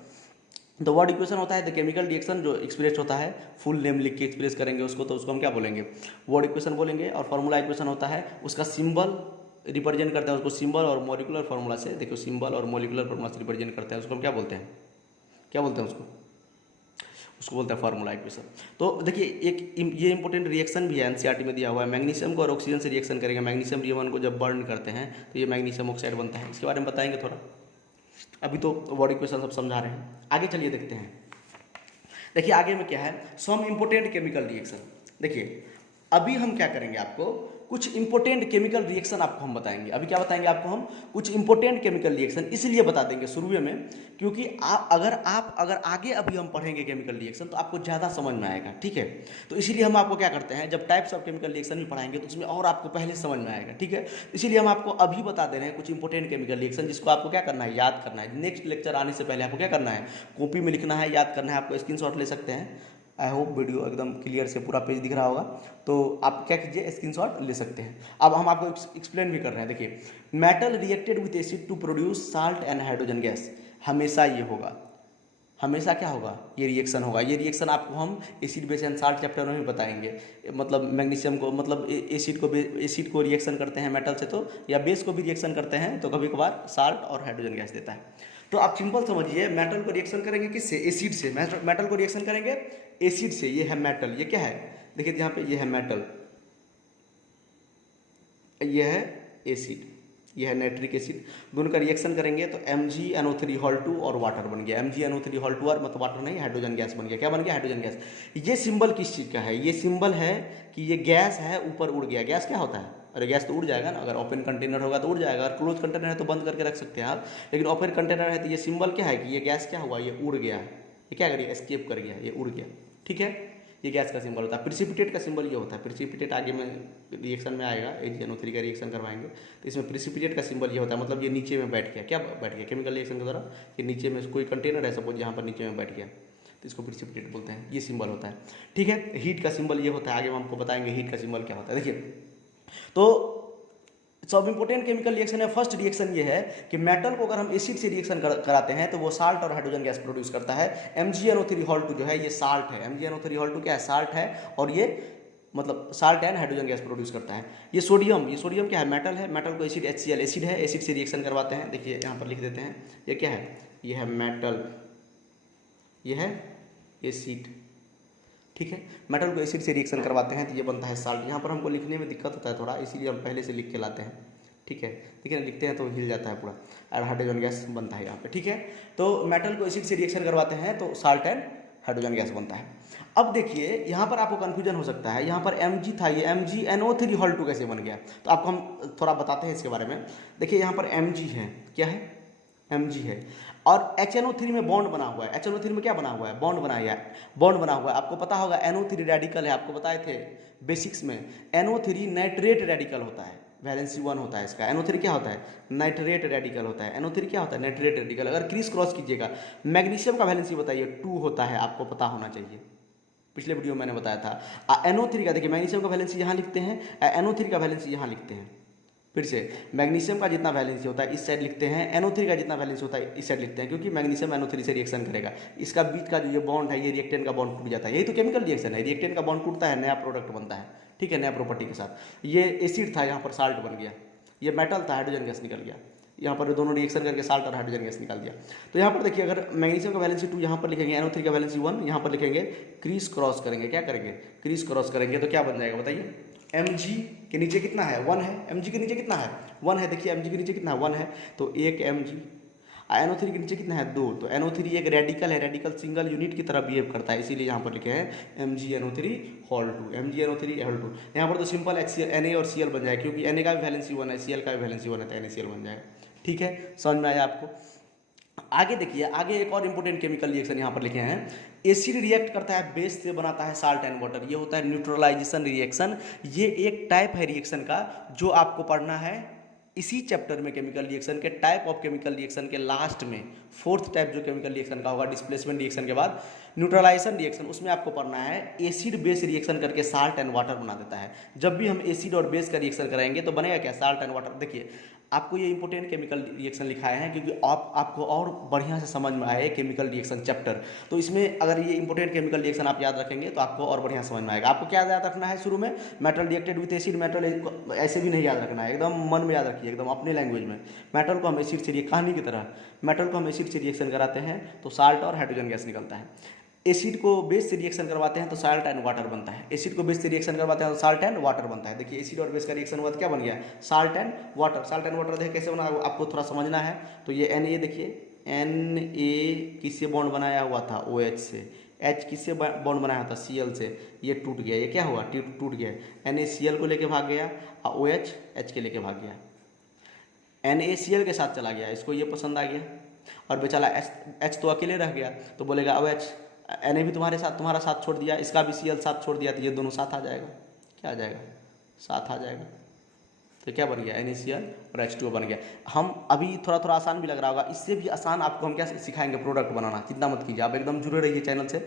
तो वर्ड इक्वेशन होता है द केमिकल रिएक्शन जो एक्सप्रेस होता है, फुल नेम लिख के एक्सप्रेस करेंगे उसको, तो उसको हम क्या बोलेंगे, वर्ड इक्वेशन बोलेंगे। और फार्मूला इक्वेशन होता है उसका सिंबल रिप्रेजेंट करते हैं, उसको सिंबल और मॉलिक्यूलर फार्मूला से, देखो सिंबल और मॉलिक्यूलर फार्मूला से रिप्रेजेंट करते हैं, उसको हम क्या बोलते हैं, क्या बोलते हैं उसको बोलते हैं फार्मूला इक्वेशन। तो देखिए एक ये इंपॉर्टेंट रिएक्शन भी है, एनसीईआरटी में दिया हुआ है, मैग्नीशियम को और ऑक्सीजन से रिएक्शन करेंगे, मैग्नीशियम रियमन को जब बर्न करते हैं तो ये मैग्नीशियम ऑक्साइड बनता है, इसके बारे में बताएंगे थोड़ा, अभी तो वर्ड इक्वेशन सब समझा रहे हैं। आगे चलिए देखते हैं, देखिए आगे में क्या है, सम इंपॉर्टेंट केमिकल रिएक्शन। देखिए अभी हम क्या करेंगे, आपको कुछ इंपॉर्टेंट केमिकल रिएक्शन आपको हम बताएंगे। अभी क्या बताएंगे आपको हम, कुछ इंपॉर्टेंट केमिकल रिएक्शन, इसलिए बता देंगे शुरू में क्योंकि अगर आगे अभी हम पढ़ेंगे केमिकल रिएक्शन तो आपको ज़्यादा समझ में आएगा। ठीक है, तो इसीलिए हम आपको क्या करते हैं, जब टाइप्स ऑफ केमिकल रिएक्शन भी पढ़ाएंगे तो उसमें और आपको पहले समझ में आएगा। ठीक है, इसीलिए हम आपको अभी बता दे रहे हैं कुछ इंपॉर्टेंट केमिकल रिएक्शन, जिसको आपको क्या करना है, याद करना है। नेक्स्ट लेक्चर आने से पहले आपको क्या करना है, कॉपी में लिखना है, याद करना है, आपको स्क्रीनशॉट ले सकते हैं। आई होप वीडियो एकदम क्लियर से पूरा पेज दिख रहा होगा, तो आप क्या कीजिए, स्क्रीनशॉट ले सकते हैं। अब हम आपको एक्सप्लेन भी कर रहे हैं। देखिए metal reacted with acid to produce salt and hydrogen gas, हमेशा ये होगा, हमेशा क्या होगा, ये रिएक्शन होगा। ये रिएक्शन आपको हम acid base and salt chapter में भी बताएंगे। मतलब मैग्नीशियम को, मतलब एसिड को रिएक्शन करते हैं मेटल से, तो या बेस को भी रिएक्शन करते हैं, तो कभी कभार साल्ट और हाइड्रोजन गैस देता है। तो आप सिंपल समझिए, मेटल को रिएक्शन करेंगे किससे, एसिड से। मेटल को रिएक्शन करेंगे एसिड से, ये है मेटल, ये क्या है, देखिए यहाँ पे ये है मेटल, ये है एसिड, ये है नाइट्रिक एसिड, दोनों का रिएक्शन करेंगे तो MgNO3 और वाटर बन गया। MgNO3 और मतलब वाटर नहीं, हाइड्रोजन गैस बन गया। क्या बन गया? Hydrogen gas. ये सिंबल किस चीज़ का है? ये सिंबल है कि ये गैस है, ऊपर उड़ गया। गैस क्या होता है? अरे गैस तो उड़ जाएगा ना, अगर ओपन कंटेनर होगा तो उड़ जाएगा, अगर क्लोज कंटेनर है तो बंद करके रख सकते हैं आप, लेकिन ओपन कंटेनर है तो ये सिंबल क्या है कि ये गैस क्या हुआ? ये उड़ गया। ये क्या करिए? एस्केप कर गया, ये उड़ गया। ठीक है, ये गैस का सिंबल होता है। प्रिसिपिटेट का सिंबल ये होता है। प्रिसिपिटेट आगे में रिएक्शन में आएगा, AgNO3 का रिएक्शन करवाएंगे तो इसमें प्रिसिपिटेट का सिंबल ये होता है, मतलब ये नीचे में बैठ गया। क्या बैठ गया? केमिकल रिएक्शन के द्वारा ये नीचे में कोई कंटेनर है सपोज, यहाँ पर नीचे में बैठ गया तो इसको प्रिसिपिटेट बोलते हैं। ये सिंबल होता है। ठीक है, हीट का सिंबल ये होता है, आगे हम आपको बताएंगे हीट का सिंबल क्या होता है। देखिए, तो सब इंपोर्टेंट केमिकल रिएक्शन है। फर्स्ट रिएक्शन ये है कि मेटल को अगर हम एसिड से रिएक्शन कराते हैं तो वो साल्ट और हाइड्रोजन गैस प्रोड्यूस करता है। MgNO3 जो है ये साल्ट है। MgNO3 क्या है? साल्ट है, और ये मतलब salt and hydrogen gas produce करता है। ये सोडियम क्या है? मेटल है। मेटल को एसिड HCl एसिड है, एसिड से रिएक्शन करवाते हैं। देखिए यहाँ पर लिख देते हैं, ये क्या है? ये है मेटल, ये है एसिड। ठीक है, मेटल को एसिड से रिएक्शन करवाते हैं तो ये बनता है साल्ट। यहाँ पर हमको लिखने में दिक्कत होता है थोड़ा, इसीलिए हम पहले से लिख के लाते हैं। ठीक है, देखिए ना, लिखते हैं तो हिल जाता है पूरा, और हाइड्रोजन गैस बनता है यहाँ पे। ठीक है, तो मेटल को एसिड से रिएक्शन करवाते हैं तो साल्ट एंड हाइड्रोजन गैस बनता है। अब देखिए यहाँ पर आपको कन्फ्यूजन हो सकता है, यहाँ पर Mg था, ये MgNO3 कैसे बन गया? तो आपको हम थोड़ा बताते हैं इसके बारे में। देखिए यहाँ पर Mg है, क्या है? Mg है, और HNO3 में बॉन्ड बना हुआ है। HNO3 में क्या बना हुआ है? बॉन्ड बनाया है, बॉन्ड बना हुआ है। आपको पता होगा NO3 रेडिकल है, आपको बताए थे बेसिक्स में। NO3 नाइट्रेट रेडिकल होता है, वैलेंसी 1 होता है इसका। NO3 क्या होता है? नाइट्रेट रेडिकल होता है। NO3 क्या होता है? Nitrate radical. अगर क्रीस क्रॉस कीजिएगा, मैग्नीशियम का वैलेंसी बताइए 2 होता है, आपको पता होना चाहिए, पिछले वीडियो में मैंने बताया था। NO3 का देखिए, मैग्नीशियम का वैलेंसी यहाँ लिखते हैं, NO3 का वैलेंसी यहाँ लिखते हैं। फिर से, मैग्नीशियम का जितना वैलेंसी होता है इस साइड लिखते हैं, NO3 का जितना वैलेंसी होता है इस साइड लिखते हैं, क्योंकि मैग्नीशियम NO3 से रिएक्शन करेगा। इसका बीच का जो ये बॉन्ड है, ये रिएक्टेंट का बॉन्ड टूट जाता है। यही तो केमिकल रिएक्शन है, रिएक्टेंट का बॉन्ड टूटता है, नया प्रोडक्ट बनता है। ठीक है, नया प्रॉपर्टी के साथ। ये एसिड था, यहाँ पर साल्ट बन गया। ये मेटल था, हाइड्रोजन गैस निकल गया। यहाँ पर दोनों रिएक्शन करके साल्ट और हाइड्रोजन गैस निकाल दिया। तो यहाँ पर देखिए, अगर मैग्नीशियम का वैलेंसी 2 यहाँ पर लिखेंगे, NO3 का वैलेंसी 1 यहाँ पर लिखेंगे, क्रीस क्रॉस करेंगे। क्या करेंगे? क्रीस क्रॉस करेंगे तो क्या बन जाएगा बताइए? Mg के नीचे कितना है? 1 है। Mg के नीचे कितना है? 1 है। देखिए Mg के नीचे कितना है? 1 है, तो 1 Mg। NO3 के नीचे कितना है? 2। तो NO3 एक रेडिकल है, रेडिकल सिंगल यूनिट की तरह बिहेव करता है, इसीलिए यहाँ पर लिखे हैं MgNO3 होल 2, MgNO3 होल 2। यहाँ पर तो सिंपल HCl Na और Cl बन जाएगा, क्योंकि Na का भी वैलेंसी 1 है, Cl का भी वैलेंसी 1 है, तो NaCl बन जाएगा। ठीक है, समझ में आया आपको? आगे देखिए, आगे एक और इंपॉर्टेंट केमिकल रिएक्शन यहाँ पर लिखे हैं। एसिड रिएक्ट करता है बेस से, बनाता है साल्ट एंड वाटर। ये होता है न्यूट्रलाइजेशन रिएक्शन। ये एक टाइप है रिएक्शन का जो आपको पढ़ना है इसी चैप्टर में, केमिकल रिएक्शन के टाइप ऑफ केमिकल रिएक्शन के लास्ट में। 4th टाइप जो केमिकल रिएक्शन का होगा डिस्प्लेसमेंट रिएक्शन के बाद न्यूट्रलाइजेशन रिएक्शन, उसमें आपको पढ़ना है एसिड बेस रिएक्शन करके साल्ट एंड वाटर बना देता है। जब भी हम एसिड और बेस का रिएक्शन कराएंगे तो बनेगा क्या? Salt and water. देखिए आपको ये इंपॉर्टेंट केमिकल रिएक्शन लिखाए हैं क्योंकि आपको और बढ़िया से समझ में आए केमिकल रिएक्शन चैप्टर। तो इसमें अगर ये इंपॉर्टेंट केमिकल रिएक्शन आप याद रखेंगे तो आपको और बढ़िया समझ में आएगा। आपको क्या याद रखना है शुरू में? Metal reacted with acid. Metal ऐसे भी नहीं याद रखना है, एकदम मन में याद रखिए, एकदम अपने लैंग्वेज में। मेटल को हम एसिड से, कहानी की तरह मेटल को हम एसिड से रिएक्शन कराते हैं तो साल्ट और हाइड्रोजन गैस निकलता है। एसिड को बेस से रिएक्शन करवाते हैं तो साल्ट एंड वाटर बनता है। एसिड को बेस से रिएक्शन करवाते हैं तो साल्ट एंड वाटर बनता है। देखिए एसिड और बेस का रिएक्शन हुआ तो क्या बन गया? Salt and water. Salt and water देखिए कैसे बना, आपको थोड़ा समझना है। तो ये Na देखिए, Na किससे बॉन्ड बनाया हुआ था? OH से। H किससे बॉन्ड बनाया था? Cl से। ये टूट गया, ये क्या हुआ? टूट गया। NaCl को लेके भाग गया और OH H के लेके भाग गया। NaCl के साथ चला गया, इसको ये पसंद आ गया, और बेचारा H तो अकेले रह गया। तो बोलेगा OH, Na भी तुम्हारा साथ छोड़ दिया, इसका भी Cl साथ छोड़ दिया, तो ये दोनों साथ आ जाएगा। क्या आ जाएगा? साथ आ जाएगा। तो क्या बन गया? NaCl और H2O बन गया। हम अभी थोड़ा आसान भी लग रहा होगा, इससे भी आसान आपको हम क्या सिखाएंगे? प्रोडक्ट बनाना। चिंता मत कीजिए, आप एकदम जुड़े रहिए चैनल से,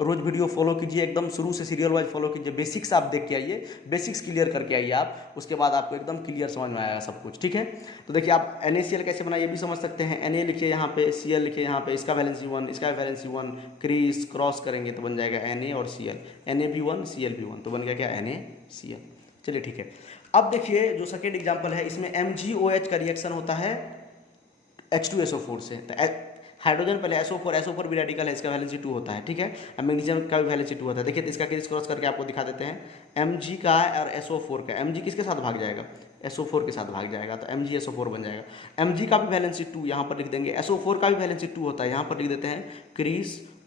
रोज वीडियो फॉलो कीजिए, एकदम शुरू से सीरियल वाइज फॉलो कीजिए। बेसिक्स आप देख के आइए, बेसिक्स क्लियर करके आइए आप, उसके बाद आपको एकदम क्लियर समझ में आएगा सब कुछ। ठीक है, तो देखिए आप NaCl कैसे बना ये भी समझ सकते हैं। Na लिखिए यहाँ पे, Cl लिखिए यहाँ पे, इसका वैलेंसी 1, इसका वैलेंसी 1, क्रीस क्रॉस करेंगे तो बन जाएगा Na और Cl। Na भी 1, Cl भी 1, तो बन गया क्या? NaCl। चलिए ठीक है, अब देखिए जो सेकेंड एग्जाम्पल है, इसमें MgOH का रिएक्शन होता है H2SO4 से। तो हाइड्रोजन पहले SO4 भी रेडिकल है, इसका वैलेंसी 2 होता है। ठीक है, मैग्नीशियम का भी वैलेंसी 2 होता है। देखिए तो इसका क्रिस क्रॉस करके आपको दिखा देते हैं। Mg का और SO4 का, Mg किसके साथ भाग जाएगा? SO4 के साथ भाग जाएगा तो MgSO4 बन जाएगा। Mg का भी वैलेंसी 2 यहाँ पर लिख देंगे, SO4 का भी वैलेंसी 2 होता है, यहाँ पर लिख देते हैं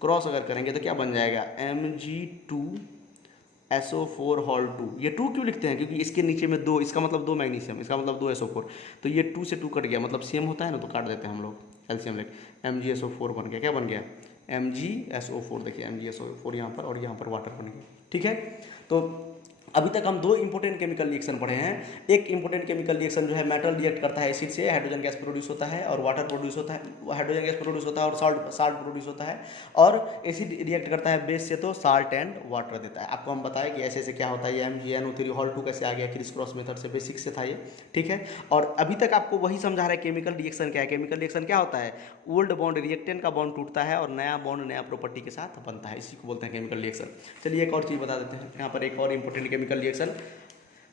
क्रॉस अगर करेंगे तो क्या बन जाएगा Mg2SO4 होल 2। ये 2 क्यों लिखते हैं, क्योंकि इसके नीचे में 2, इसका मतलब 2 मैग्नीशियम, इसका मतलब 2 SO4, तो ये 2 से 2 कट गया, मतलब सेम होता है ना, तो काट देते हैं हम लोग एलसीएम लेके। MgSO4 बन गया, क्या बन गया MgSO4, देखिए MgSO4 यहाँ पर और यहाँ पर वाटर बन गया। ठीक है, तो अभी तक हम 2 इंपॉर्टेंट केमिकल रिएक्शन पढ़े हैं। एक इंपॉर्टेंट केमिकल रिएक्शन जो है मेटल रिएक्ट करता है एसिड से, हाइड्रोजन गैस प्रोड्यूस होता है और वाटर प्रोड्यूस होता है, हाइड्रोजन गैस प्रोड्यूस होता है और साल्ट प्रोड्यूस होता है। और एसिड रिएक्ट करता है बेस से तो साल्ट एंड वाटर देता है। आपको हम बताएं कि ऐसे क्या होता है, ये MgNO3 होल 2 कैसे आ गया, क्रिस क्रॉस मेथड से, बेसिक से था ये। ठीक है, और अभी तक आपको वही समझा रहा है केमिकल रिएक्शन क्या है। केमिकल रिएक्शन क्या होता है, ओल्ड बॉन्ड रिएक्टेंट का बॉन्ड टूटता है और नया बॉन्ड नया प्रॉपर्टी के साथ बनता है, इसी को बोलते हैं केमिकल रिएक्शन। चलिए एक और चीज़ बता देते हैं, यहाँ पर एक और इंपॉर्टेंट केमिकल रिएक्शन।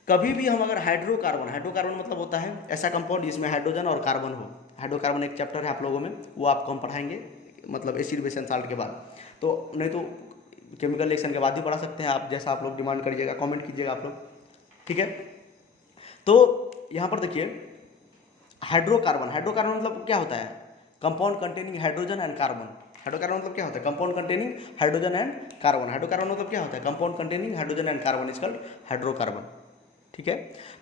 कभी भी हम अगर हाइड्रोकार्बन मतलब होता है ऐसा कंपाउंड जिसमें हाइड्रोजन और कार्बन हो। हाइड्रोकार्बन एक चैप्टर है आप लोगों में, वो आपको हम पढ़ाएंगे, मतलब एसिड बेस एंड साल्ट के बाद, तो नहीं तो केमिकल रिएक्शन के बाद ही पढ़ा सकते हैं आप, जैसा आप लोग डिमांड करिएगा, कमेंट कीजिएगा आप लोग। ठीक है, तो यहाँ पर देखिए हाइड्रोकार्बन मतलब क्या होता है, compound containing hydrogen and carbon. Hydrocarbon मतलब क्या होता है, compound containing hydrogen and carbon. Hydrocarbon मतलब क्या होता है, compound containing hydrogen and carbon is called hydrocarbon. ठीक है,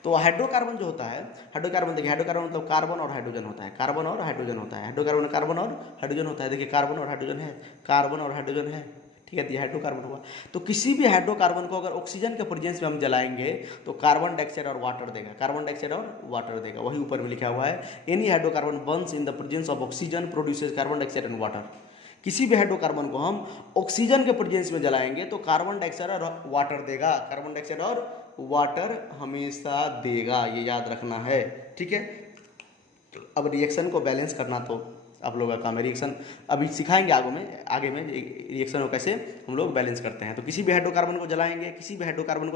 तो हाइड्रोकार्बन जो होता है, हाइड्रोकार्बन देखिए, हाइड्रोकार्बन मतलब कार्बन और हाइड्रोजन होता है, कार्बन और हाइड्रोजन होता है, हाइड्रोकार्बन कार्बन और हाइड्रोजन होता है। देखिए कार्बन और हाइड्रोजन है, कार्बन और हाइड्रोजन है। ठीक है, तो ये हाइड्रोकार्बन हुआ। तो किसी भी हाइड्रोकार्बन को अगर ऑक्सीजन के प्रेजेंस में हम जलाएंगे तो कार्बन डाइऑक्साइड और वाटर देगा, कार्बन डाइऑक्साइड और वाटर देगा, वही ऊपर में लिखा हुआ है। Any hydrocarbon Burns in the presence of oxygen produces carbon dioxide and water. किसी भी हाइड्रोकार्बन को हम ऑक्सीजन के प्रेजेंस में जलाएंगे तो कार्बन डाइऑक्साइड और वाटर देगा, कार्बन डाइऑक्साइड और वाटर हमेशा देगा, ये याद रखना है। ठीक है, अब रिएक्शन को बैलेंस करना तो आप लोगों का काम है। रिएक्शन अभी सिखाएंगे आगे में रिएक्शन को कैसे हम लोग बैलेंस करते हैं। तो किसी भी हाइड्रोकार्बन को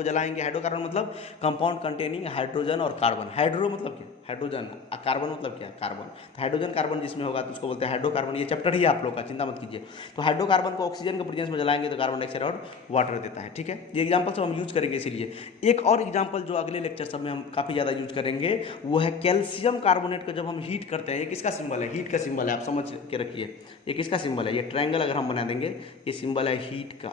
जलाएंगे, हाइड्रोकार्बन मतलब कंपाउंड कंटेनिंग हाइड्रोजन और कार्बन। हाइड्रो मतलब क्या, हाइड्रोजन, कार्बन मतलब क्या, कार्बन। तो हाइड्रोजन कार्बन जिसमें होगा तो उसको बोलते हैं हाइड्रोकार्बन। ये चैप्टर ही है आप लोग का, चिंता मत कीजिए। तो हाइड्रोकार्बन को ऑक्सीजन के प्रेजेंस में जलाएंगे तो कार्बन डाइऑक्साइड और वाटर देता है। ठीक है, ये एग्जाम्पल सब हम यूज करेंगे। इसीलिए एक और एग्जाम्पल जो अगले लेक्चर सब में हम काफ़ी ज़्यादा यूज करेंगे वो है कैल्शियम कार्बोनेट को जब हम हीट करते हैं। ये किसका सिंबल है, हीट का सिंबल है, आप समझ के रखिए। ये किसका सिंबल है, ये ट्रायंगल अगर हम बना देंगे, ये सिंबल है हीट का।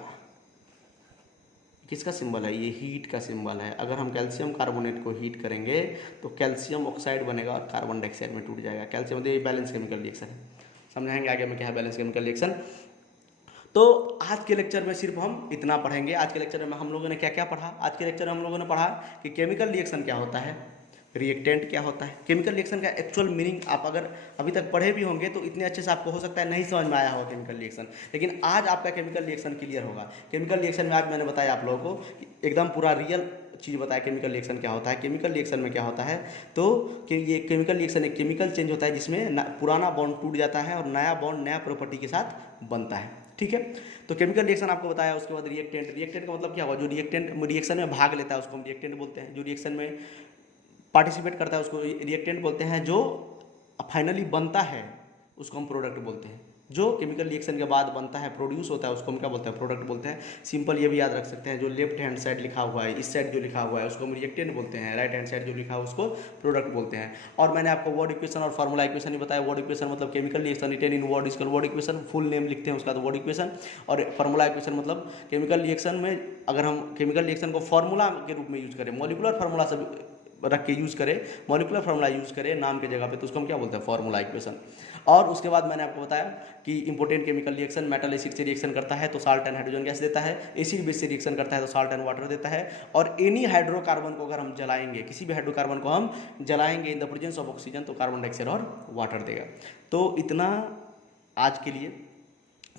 किसका सिंबल है, ये हीट का सिंबल है। अगर हम कैल्शियम कार्बोनेट को हीट करेंगे तो कैल्शियम ऑक्साइड बनेगा और कार्बन डाइऑक्साइड में टूट जाएगा। कैल्शियम मतलब ये बैलेंस केमिकल रिएक्शन है, समझाएंगे आगे में क्या है बैलेंस केमिकल रिएक्शन। तो आज के लेक्चर में सिर्फ हम इतना पढ़ेंगे। आज के लेक्चर में हम लोगों ने क्या क्या पढ़ा, आज के लेक्चर में हम लोगों ने पढ़ा कि केमिकल रिएक्शन क्या होता है, रिएक्टेंट क्या होता है। केमिकल रिएक्शन का एक्चुअल मीनिंग आप अगर अभी तक पढ़े भी होंगे तो इतने अच्छे से आपको हो सकता है नहीं समझ में आया होगा केमिकल रिएक्शन, लेकिन आज आपका केमिकल रिएक्शन क्लियर होगा। केमिकल रिएक्शन में आज मैंने बताया आप लोगों को एकदम पूरा रियल चीज़ बताया केमिकल रिएक्शन क्या होता है। केमिकल रिएक्शन में क्या होता है तो कि ये केमिकल रिएक्शन एक केमिकल चेंज होता है जिसमें पुराना बॉन्ड टूट जाता है और नया बॉन्ड नया प्रॉपर्टी के साथ बनता है। ठीक है, तो केमिकल रिएक्शन आपको बताया। उसके बाद रिएक्टेंट का मतलब क्या हुआ, जो रिएक्शन में भाग लेता है उसको हम रिएक्टेंट बोलते हैं। जो रिएक्शन में पार्टिसिपेट करता है उसको रिएक्टेंट बोलते हैं। जो फाइनली बनता है उसको हम प्रोडक्ट बोलते हैं। जो केमिकल रिएक्शन के बाद बनता है, प्रोड्यूस होता है, उसको हम क्या बोलते हैं, प्रोडक्ट बोलते हैं। सिंपल ये भी याद रख सकते हैं, जो लेफ्ट हैंड साइड लिखा हुआ है, इस साइड जो लिखा हुआ है उसको हम रिएक्टेंट बोलते हैं, राइट हैंड साइड जो लिखा है उसको प्रोडक्ट बोलते हैं। और मैंने आपको वर्ड इक्वेशन और फार्मूला इक्वेशन ही बताया। वर्ड इक्वेशन मतलब chemical reaction written in word is word equation, full name लिखते हैं उसका तो वर्ड इक्वेशन। और फार्मूला इक्वेशन मतलब केमिकल रिएक्शन में अगर हम केमिकल रिएक्शन को फार्मूला के रूप में यूज करें, मॉलिक्यूलर फार्मूला से रख के यूज़ करें, मॉलिक्यूलर फार्मूला यूज़ करें नाम के जगह पे, तो उसको हम क्या बोलते हैं, फार्मूला इक्वेशन। और उसके बाद मैंने आपको बताया कि important chemical reaction, metal acid से रिएक्शन करता है तो साल्ट एंड हाइड्रोजन गैस देता है, एसिड बेस से रिएक्शन करता है तो साल्ट एंड वाटर देता है। और एनी हाइड्रोकार्बन को अगर हम जलाएंगे, किसी भी हाइड्रोकार्बन को हम जलाएंगे in the presence of oxygen तो कार्बन डाइऑक्साइड और वाटर देगा। तो इतना आज के लिए।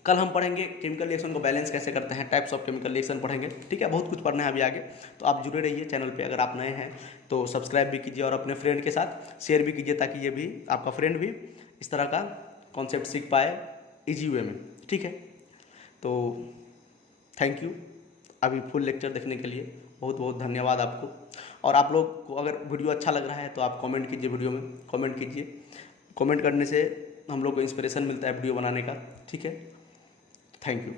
कल हम पढ़ेंगे केमिकल रिएक्शन को बैलेंस कैसे करते हैं, टाइप्स ऑफ केमिकल रिएक्शन पढ़ेंगे। ठीक है, बहुत कुछ पढ़ना है अभी आगे, तो आप जुड़े रहिए चैनल पे। अगर आप नए हैं तो सब्सक्राइब भी कीजिए और अपने फ्रेंड के साथ शेयर भी कीजिए ताकि ये भी आपका फ्रेंड भी इस तरह का कॉन्सेप्ट सीख पाए इजी वे में। ठीक है, तो थैंक यू अभी फुल लेक्चर देखने के लिए, बहुत बहुत धन्यवाद आपको। और आप लोग को अगर वीडियो अच्छा लग रहा है तो आप कमेंट कीजिए, वीडियो में कमेंट कीजिए। कमेंट करने से हम लोग को इंस्पिरेशन मिलता है वीडियो बनाने का। ठीक है, थैंक यू।